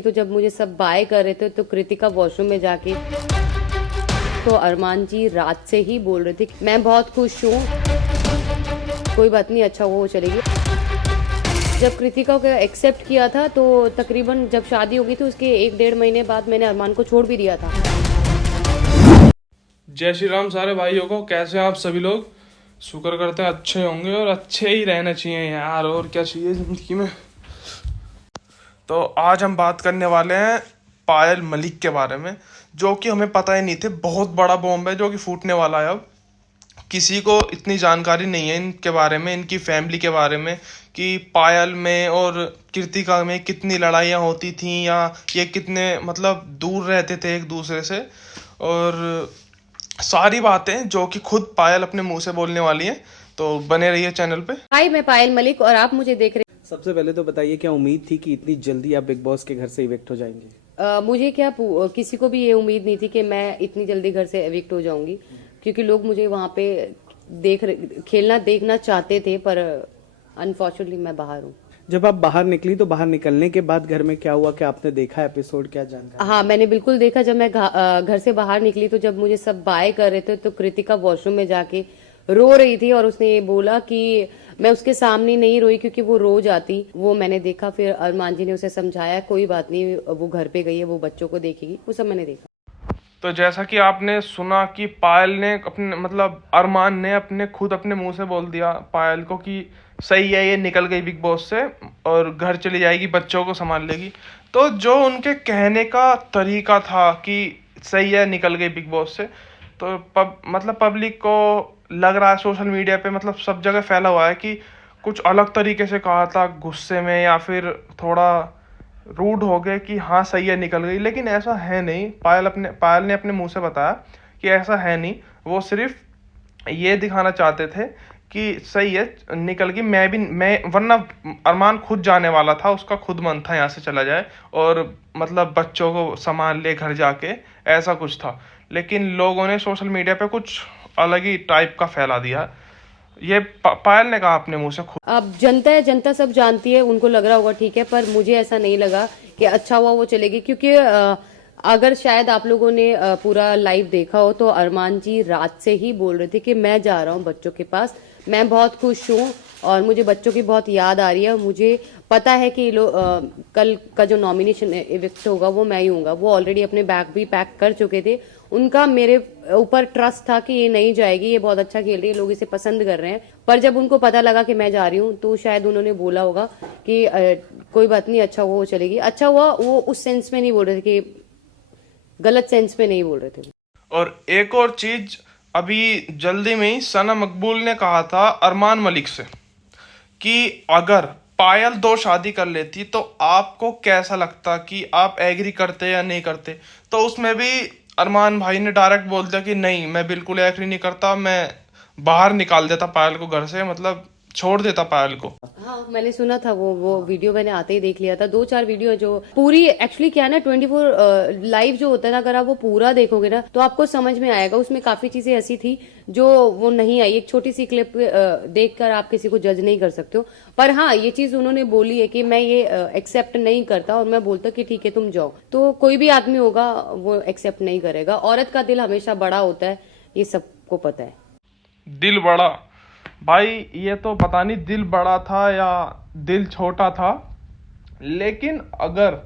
तो जब मुझे सब बाय कर रहे थे तो कृतिका वॉशरूम में जाके तो अरमान जी रात से ही बोल रहे थे कि मैं बहुत खुश हूँ, कोई बात नहीं, अच्छा वो चलेगी। जब कृतिका को एक्सेप्ट किया था तो तकरीबन जब शादी हो गई थी उसके 1-1.5 महीने बाद मैंने अरमान को छोड़ भी दिया था। जय श्री राम सारे भाइयों को। कैसे हैं आप सभी लोग? शुक्र करते हैं अच्छे होंगे और अच्छे ही रहना चाहिए यार, और क्या चाहिए ज़िंदगी में। तो आज हम बात करने वाले हैं पायल मलिक के बारे में, जो कि हमें पता ही नहीं थे। बहुत बड़ा बॉम्ब है जो कि फूटने वाला है। अब किसी को इतनी जानकारी नहीं है इनके बारे में, इनकी फैमिली के बारे में, कि पायल में और कृतिका में कितनी लड़ाइयाँ होती थीं, या ये कितने मतलब दूर रहते थे एक दूसरे से, और सारी बातें जो कि खुद पायल अपने मुंह से बोलने वाली है। तो बने रहिए चैनल पे। हाय, मैं पायल मलिक और आप मुझे देख रहे सबसे पहले तो बताइए, क्या उम्मीद थी कि इतनी जल्दी आप बिग बॉस के घर से इविक्ट हो जाएंगे? मुझे क्या किसी को भी ये उम्मीद नहीं थी कि मैं इतनी जल्दी घर से एविक्ट हो जाऊंगी, क्योंकि लोग मुझे वहां पे खेलना देखना चाहते थे, पर अनफॉर्चुनेटली मैं बाहर हूँ। जब आप बाहर निकली तो बाहर निकलने के बाद घर में क्या हुआ, क्या आपने देखा एपिसोड, क्या जानकारी? हाँ, मैंने बिल्कुल देखा। जब मैं घर से बाहर निकली तो जब मुझे सब बाय कर रहे थे तो कृतिका वॉशरूम में जाके रो रही थी और उसने ये बोला कि मैं उसके सामने नहीं रोई क्योंकि वो रो जाती। वो मैंने देखा। फिर अरमान जी ने उसे समझाया, कोई बात नहीं, वो घर पे गई है, वो बच्चों को देखेगी, वो सब मैंने देखा। तो जैसा कि आपने सुना कि पायल ने अपने मतलब अरमान ने अपने मुंह से बोल दिया पायल को कि सही है, ये निकल गई बिग बॉस से और घर चली जाएगी, बच्चों को संभाल लेगी। तो जो उनके कहने का तरीका था कि सही है, निकल गई बिग बॉस से, तो मतलब पब्लिक को लग रहा है, सोशल मीडिया पे मतलब सब जगह फैला हुआ है कि कुछ अलग तरीके से कहा था, गुस्से में या फिर थोड़ा रूड हो गए कि हाँ सही है, निकल गई। लेकिन ऐसा है नहीं। पायल ने अपने मुंह से बताया कि ऐसा है नहीं। वो सिर्फ ये दिखाना चाहते थे कि सही है, निकल गई। मैं वरना अरमान खुद जाने वाला था, उसका खुद मन था यहाँ से चला जाए और मतलब बच्चों को संभाल ले घर जाके, ऐसा कुछ था। लेकिन लोगों ने सोशल मीडिया पे कुछ अलग ही टाइप का फैला दिया। ये पायल ने कहा अपने मुंह से खुद। अब जनता है, जनता सब जानती है, उनको लग रहा होगा ठीक है, पर मुझे ऐसा नहीं लगा कि अच्छा हुआ वो चलेगी, क्योंकि अगर शायद आप लोगों ने पूरा लाइव देखा हो तो अरमान जी रात से ही बोल रहे थे कि मैं जा रहा हूँ बच्चों के पास, मैं बहुत खुश हूँ और मुझे बच्चों की बहुत याद आ रही है। मुझे पता है कि कल का जो नॉमिनेशन इविक्ट होगा वो मैं ही हूँगा। वो ऑलरेडी अपने बैग भी पैक कर चुके थे। उनका मेरे ऊपर ट्रस्ट था कि ये नहीं जाएगी, ये बहुत अच्छा खेल रही है, लोग इसे पसंद कर रहे हैं। पर जब उनको पता लगा कि मैं जा रही हूँ तो शायद उन्होंने बोला होगा कि कोई बात नहीं, अच्छा हुआ वो चलेगी। अच्छा हुआ वो उस सेंस में नहीं बोल रहे थे, कि गलत सेंस में नहीं बोल रहे थे। और एक और चीज, अभी जल्दी में ही सना मकबूल ने कहा था अरमान मलिक से कि अगर पायल 2 शादी कर लेती तो आपको कैसा लगता, कि आप एग्री करते या नहीं करते। तो उसमें भी अरमान भाई ने डायरेक्ट बोल दिया कि नहीं, मैं बिल्कुल एग्री नहीं करता, मैं बाहर निकाल देता पायल को घर से, मतलब छोड़ देता पायल को। हाँ, मैंने सुना था। वो वीडियो मैंने आते ही देख लिया था। 2-4 वीडियो है जो पूरी एक्चुअली क्या है ना, 24 लाइव जो होता है ना, अगर आप वो पूरा देखोगे ना तो आपको समझ में आएगा। उसमें काफी चीजें ऐसी थी जो वो नहीं आई। एक छोटी सी क्लिप देखकर आप किसी को जज नहीं कर सकते हो। पर हाँ, ये चीज उन्होंने बोली है कि मैं ये एक्सेप्ट नहीं करता, और मैं बोलता कि ठीक है तुम जाओ, तो कोई भी आदमी होगा वो एक्सेप्ट नहीं करेगा। औरत का दिल हमेशा बड़ा होता है, ये सबको पता है। दिल बड़ा भाई, ये तो पता नहीं दिल बड़ा था या दिल छोटा था, लेकिन अगर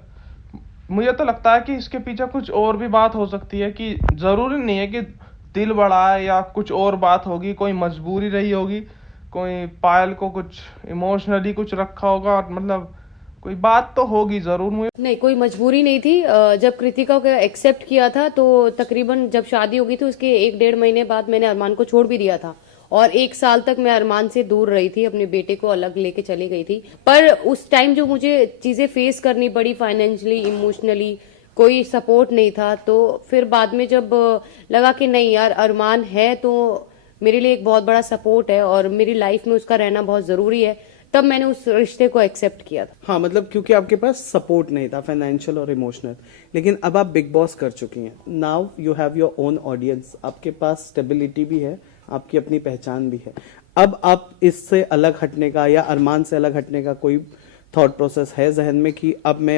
मुझे तो लगता है कि इसके पीछे कुछ और भी बात हो सकती है, कि जरूरी नहीं है कि दिल बड़ा है, या कुछ और बात होगी, कोई मजबूरी रही होगी, कोई पायल को कुछ इमोशनली कुछ रखा होगा, मतलब कोई बात तो होगी जरूर। मुझे नहीं, कोई मजबूरी नहीं थी। जब कृतिका को एक्सेप्ट किया था तो तकरीबन जब शादी हो गई थी उसके 1-1.5 महीने बाद मैंने अरमान को छोड़ भी दिया था, और 1 साल तक मैं अरमान से दूर रही थी, अपने बेटे को अलग लेके चली गई थी। पर उस टाइम जो मुझे चीजें फेस करनी पड़ी, फाइनेंशियली, इमोशनली, कोई सपोर्ट नहीं था। तो फिर बाद में जब लगा कि नहीं यार, अरमान है तो मेरे लिए एक बहुत बड़ा सपोर्ट है और मेरी लाइफ में उसका रहना बहुत जरूरी है, तब मैंने उस रिश्ते को एक्सेप्ट किया था। हाँ, मतलब क्योंकि आपके पास सपोर्ट नहीं था, फाइनेंशियल और इमोशनल। लेकिन अब आप बिग बॉस कर चुकी हैं, now you have your own audience, आपके पास स्टेबिलिटी भी है, आपकी अपनी पहचान भी है। अब आप इससे अलग हटने का या अरमान से अलग हटने का कोई थॉट प्रोसेस है जहन में कि अब मैं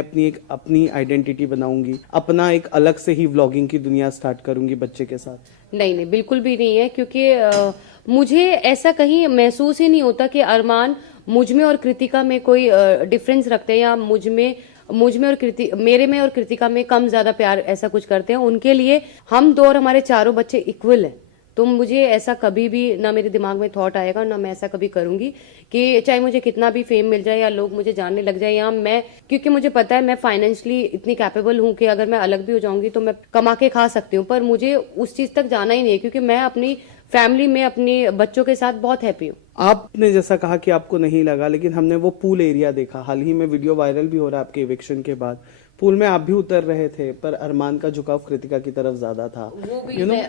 अपनी आइडेंटिटी बनाऊंगी, अपना एक अलग से ही व्लॉगिंग की दुनिया स्टार्ट करूंगी बच्चे के साथ? नहीं नहीं, बिल्कुल भी नहीं है, क्योंकि मुझे ऐसा कहीं महसूस ही नहीं होता कि अरमान मुझ में और कृतिका में कोई डिफरेंस रखते हैं, या मुझ में और मेरे में और कृतिका में कम ज्यादा प्यार ऐसा कुछ करते हैं। उनके लिए हम दो और हमारे चारों बच्चे इक्वल हैं। तो मुझे ऐसा कभी भी ना मेरे दिमाग में थॉट आएगा, ना मैं ऐसा कभी करूंगी कि चाहे मुझे कितना भी फेम मिल जाए या लोग मुझे जानने लग जाए, या मैं, क्योंकि मुझे पता है मैं फाइनेंशियली इतनी कैपेबल हूं कि अगर मैं अलग भी हो जाऊंगी तो मैं कमा के खा सकती हूँ, पर मुझे उस चीज तक जाना ही नहीं है, क्योंकि मैं अपनी फैमिली में अपने बच्चों के साथ बहुत हैप्पी हूँ। आपने जैसा कहा कि आपको नहीं लगा, लेकिन हमने वो पूल एरिया देखा, हाल ही में वीडियो वायरल भी हो रहा है आपके इविक्शन के बाद। पूल में आप भी उतर रहे थे, पर अरमान का झुकाव कृतिका की तरफ ज्यादा था।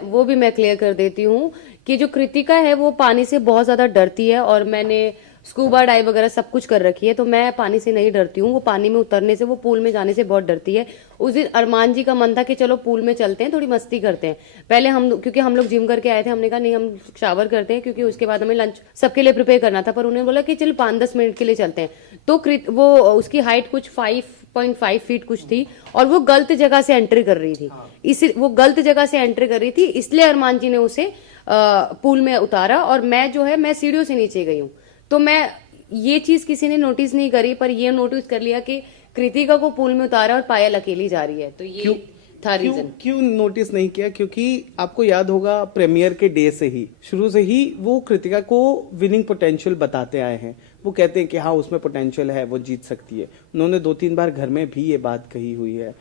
वो भी मैं क्लियर कर देती हूँ कि जो कृतिका है वो पानी से बहुत ज्यादा डरती है, और मैंने स्कूबा डाइव वगैरह सब कुछ कर रखी है, तो मैं पानी से नहीं डरती हूँ। वो पानी में उतरने से, वो पूल में जाने से बहुत डरती है। उस दिन अरमान जी का मन था कि चलो पूल में चलते हैं, थोड़ी मस्ती करते हैं। पहले क्योंकि हम लोग जिम करके आए थे, हमने कहा नहीं हम शावर करते हैं, क्योंकि उसके बाद हमें लंच सबके लिए प्रिपेयर करना था, पर उन्होंने बोला कि चल 5-10 मिनट के लिए चलते हैं। तो वो उसकी हाइट कुछ 5.5 फीट कुछ थी, और वो गलत जगह से एंट्री कर रही थी। वो गलत जगह से एंट्री कर रही थी, इसलिए अरमान जी ने उसे पूल में उतारा, और मैं जो है मैं सीढ़ियों से नीचे गई हूँ। तो मैं, ये चीज किसी ने नोटिस नहीं करी, पर ये नोटिस कर लिया कि कृतिका को पूल में उतारा और पायल अकेली जा रही है, तो ये था रीजन। क्यों नोटिस नहीं किया? क्योंकि आपको याद होगा प्रीमियर के डे से ही, शुरू से ही वो कृतिका को विनिंग पोटेंशियल बताते आए हैं। वो कहते हैं कि हाँ उसमें पोटेंशियल है, वो जीत सकती है। उन्होंने 2-3 बार घर में भी ये बात कही हुई है,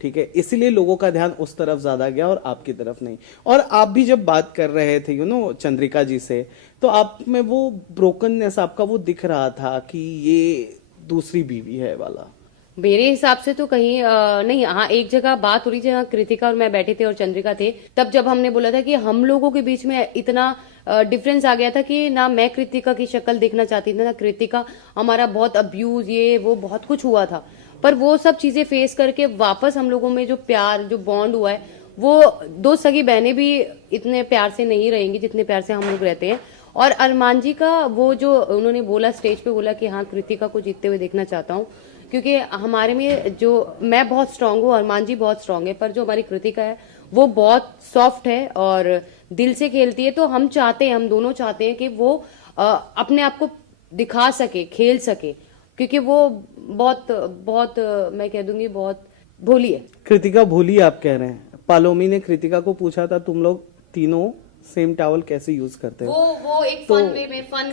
ठीक है। इसीलिए लोगों का ध्यान उस तरफ ज्यादा गया और आपकी तरफ नहीं। और आप भी जब बात कर रहे थे चंद्रिका जी से, तो आप में वो ब्रोकननेस आपका वो दिख रहा था कि ये दूसरी बीवी है वाला। मेरे हिसाब से तो कहीं नहीं। हाँ, एक जगह बात हो रही थी जहाँ कृतिका और मैं बैठे थे और चंद्रिका थे, तब जब हमने बोला था कि हम लोगों के बीच में इतना डिफरेंस आ गया था कि ना मैं कृतिका की शक्ल देखना चाहती थी, ना कृतिका। हमारा बहुत अब्यूज, ये वो बहुत कुछ हुआ था, पर वो सब चीजें फेस करके वापस हम लोगों में जो प्यार, जो बॉन्ड हुआ है, वो दो सगी बहनें भी इतने प्यार से नहीं रहेंगी जितने प्यार से हम लोग रहते हैं। और अरमान जी का वो जो उन्होंने बोला, स्टेज पे बोला कि हाँ कृतिका को जीतते हुए देखना चाहता हूँ, क्योंकि हमारे में जो, मैं बहुत स्ट्रांग हूँ, अरमान जी बहुत स्ट्रांग है, पर जो हमारी कृतिका है वो बहुत सॉफ्ट है और दिल से खेलती है। तो हम चाहते हैं, हम दोनों चाहते हैं कि वो अपने आप को दिखा सके, खेल सके, क्योंकि वो बहुत बहुत मैं कह दूंगी बहुत भोली है। कृतिका भोली आप कह रहे हैं? पालोमी ने कृतिका को पूछा था तुम लोग तीनों सेम टॉवल कैसे यूज करते हो? वो एक तो फन वे में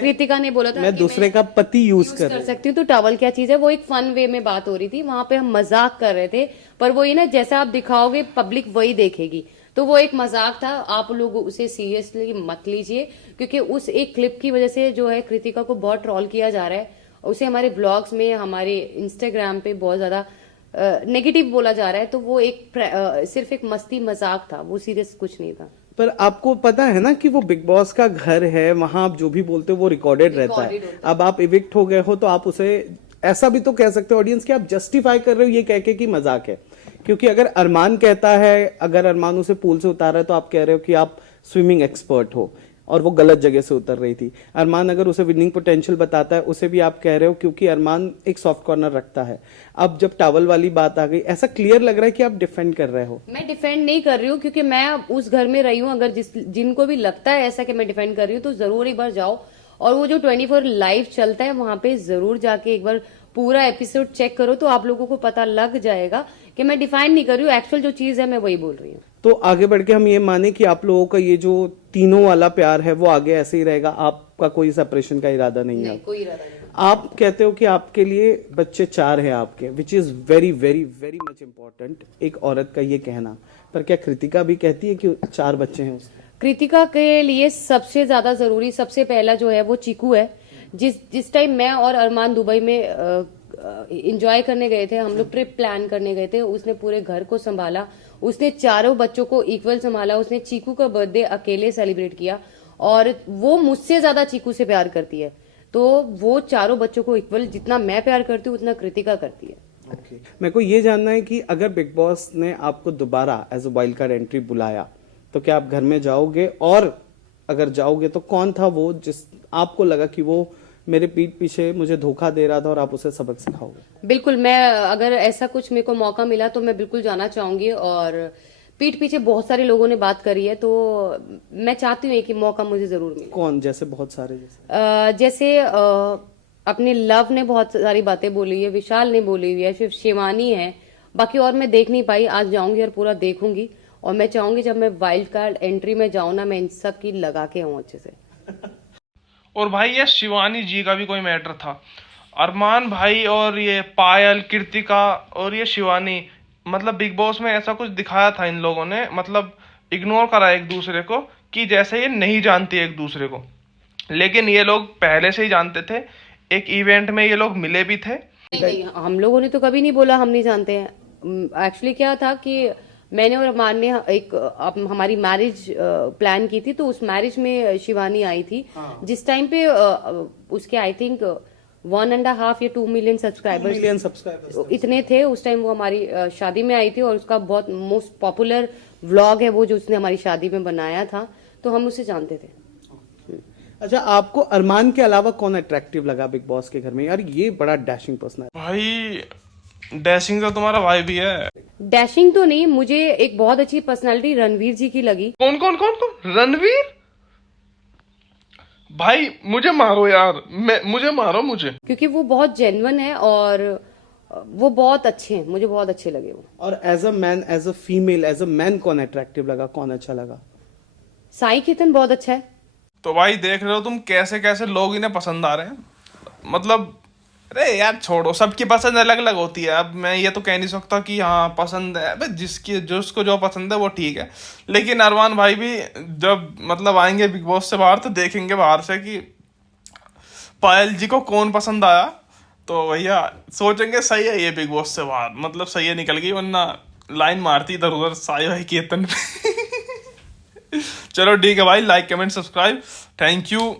कृतिका ने बोला था मैं कि दूसरे का पति यूज कर सकती हूँ, तो टॉवल क्या चीज है। वो एक फन वे में बात हो रही थी, वहां पे हम मजाक कर रहे थे, पर वो ये ना जैसा आप दिखाओगे पब्लिक वही देखेगी, तो वो एक मजाक था। आप लोग उसे सीरियसली मत लीजिए, क्योंकि उस एक क्लिप की वजह से जो है कृतिका को बहुत ट्रोल किया जा रहा है, उसे हमारे ब्लॉग्स में, हमारे इंस्टाग्राम पे बहुत ज्यादा नेगेटिव बोला जा रहा है। तो वो सिर्फ एक मस्ती मजाक था, वो सीरियस कुछ नहीं था। पर आपको पता है ना कि वो बिग बॉस का घर है, वहां आप जो भी बोलते हो वो रिकॉर्डेड रहता है। अब आप इविक्ट हो गए हो तो आप उसे ऐसा भी तो कह सकते हो ऑडियंस कि आप जस्टिफाई कर रहे हो ये कह के कि मजाक है। क्योंकि अगर अरमान कहता है, अगर अरमान उसे पूल से उतार रहा है, तो आप कह रहे हो कि आप स्विमिंग एक्सपर्ट हो, और वो गलत जगह से उतर रही थी। अरमान अगर उसे विनिंग पोटेंशियल बताता है, उसे भी आप कह रहे हो क्योंकि अरमान एक सॉफ्ट कॉर्नर रखता है। अब जब टॉवल वाली बात आ गई, ऐसा क्लियर लग रहा है कि आप डिफेंड कर रहे हो। मैं डिफेंड नहीं कर रही हूँ, क्योंकि मैं उस घर में रही हूँ। अगर जिनको भी लगता है ऐसा कि मैं डिफेंड कर रही हूँ, तो जरूर एक बार जाओ, और वो जो 24 लाइव चलता है वहां पे जरूर जाके एक बार पूरा एपिसोड चेक करो, तो आप लोगों को पता लग जाएगा कि मैं डिफाइन नहीं कर रही हूँ। एक्चुअल जो चीज है मैं वही बोल रही हूँ। तो आगे बढ़ के हम ये माने कि आप लोगों का ये जो तीनों वाला प्यार है वो आगे ऐसे ही रहेगा, आपका कोई सेपरेशन का इरादा नहीं है? कोई इरादा नहीं। आप कहते हो कि आपके लिए बच्चे 4 हैं आपके, which is very very very much important, एक औरत का ये कहना। पर क्या कृतिका भी कहती है कि 4 बच्चे हैं उसके? कृतिका के लिए सबसे ज्यादा जरूरी, सबसे पहला जो है वो चीकू है। जिस टाइम मैं और अरमान दुबई में इंजॉय करने गए थे, हम लोग ट्रिप प्लान करने गए थे, उसने पूरे घर को संभाला, उसने चारों बच्चों को इक्वल संभाला, उसने चीकू का बर्थडे अकेले सेलिब्रेट किया, और वो मुझसे ज्यादा चीकू से प्यार करती है। तो वो चारों बच्चों को इक्वल, जितना मैं प्यार करती हूँ उतना कृतिका करती है। Okay. मेरे को ये जानना है कि अगर बिग बॉस ने आपको दोबारा as a wild card entry बुलाया, तो क्या आप घर में जाओगे? और अगर जाओगे तो कौन था वो जिस आपको लगा कि वो मेरे पीठ पीछे मुझे धोखा दे रहा था और आप उसे सबक सिखाओगे? बिल्कुल, मैं अगर ऐसा कुछ मेरे को मौका मिला तो मैं बिल्कुल जाना चाहूंगी। और पीठ पीछे बहुत सारे लोगों ने बात करी है, तो मैं चाहती हूँ कि मौका मुझे जरूर मिले। कौन? जैसे बहुत सारे, जैसे जैसे अपने लव ने बहुत सारी बातें बोली है, विशाल ने बोली हुई है, सिर्फ शिवानी है, बाकी और मैं देख नहीं पाई। आज जाऊंगी और पूरा देखूंगी, और मैं चाहूंगी जब मैं वाइल्ड कार्ड एंट्री में जाऊं ना, मैं इन सब की लगा के आऊं अच्छे से। और भाई ये शिवानी जी का भी कोई मैटर था। अरमान भाई और ये पायल, कृतिका और ये शिवानी, मतलब बिग बॉस में ऐसा कुछ दिखाया था इन लोगों ने, मतलब इग्नोर करा एक दूसरे को, कि जैसे ये नहीं जानती एक दूसरे को। लेकिन ये लोग पहले से ही जानते थे, एक इवेंट में ये लोग मिले भी थे। नहीं, हम लोगों ने तो कभी नहीं बोला हम नहीं जानते हैं। एक्चुअली क्या था कि मैंने और अरमान ने हमारी मैरिज प्लान की थी, तो उस मैरिज में शिवानी आई थी। जिस टाइम पे उसके आई थिंक 1.5 या 2 मिलियन सब्सक्राइबर्स मिलियन सब्सक्राइबर्स इतने थे उस टाइम। वो हमारी शादी में आई थी, और उसका बहुत मोस्ट पॉपुलर व्लॉग है वो, जो उसने हमारी शादी में बनाया था, तो हम उसे जानते थे। अच्छा, आपको अरमान के अलावा कौन अट्रैक्टिव लगा बिग बॉस के घर में? यार ये बड़ा डैशिंग पर्सन है। भाई डैशिंग तो तुम्हारा भाई भी है। डैशिंग तो नहीं, मुझे एक बहुत अच्छी पर्सनालिटी रणवीर जी की लगी। कौन कौन कौन कौन? रणवीर भाई, मुझे मारो यार, मुझे मारो मुझे। क्योंकि वो बहुत जेन्युइन है और वो बहुत अच्छे हैं, मुझे बहुत अच्छे लगे वो। और as a man, as a female, as a man कौन अट्रैक्टिव लगा, कौन अच्छा लगा? साई केतन बहुत अच्छा है। तो भाई देख रहे हो तुम कैसे कैसे लोग इन्हें पसंद आ रहे हैं। मतलब अरे यार छोड़ो, सबकी पसंद अलग अलग होती है। अब मैं ये तो कह नहीं सकता कि हाँ पसंद है, भाई जिसको जो पसंद है वो ठीक है। लेकिन अरमान भाई भी जब मतलब आएंगे बिग बॉस से बाहर, तो देखेंगे बाहर से कि पायल जी को कौन पसंद आया, तो भैया सोचेंगे सही है ये बिग बॉस से बाहर, मतलब सही है निकल गई, वरना लाइन मारती इधर उधर साई भाई केतन। चलो ठीक है भाई, like comment subscribe, thank you.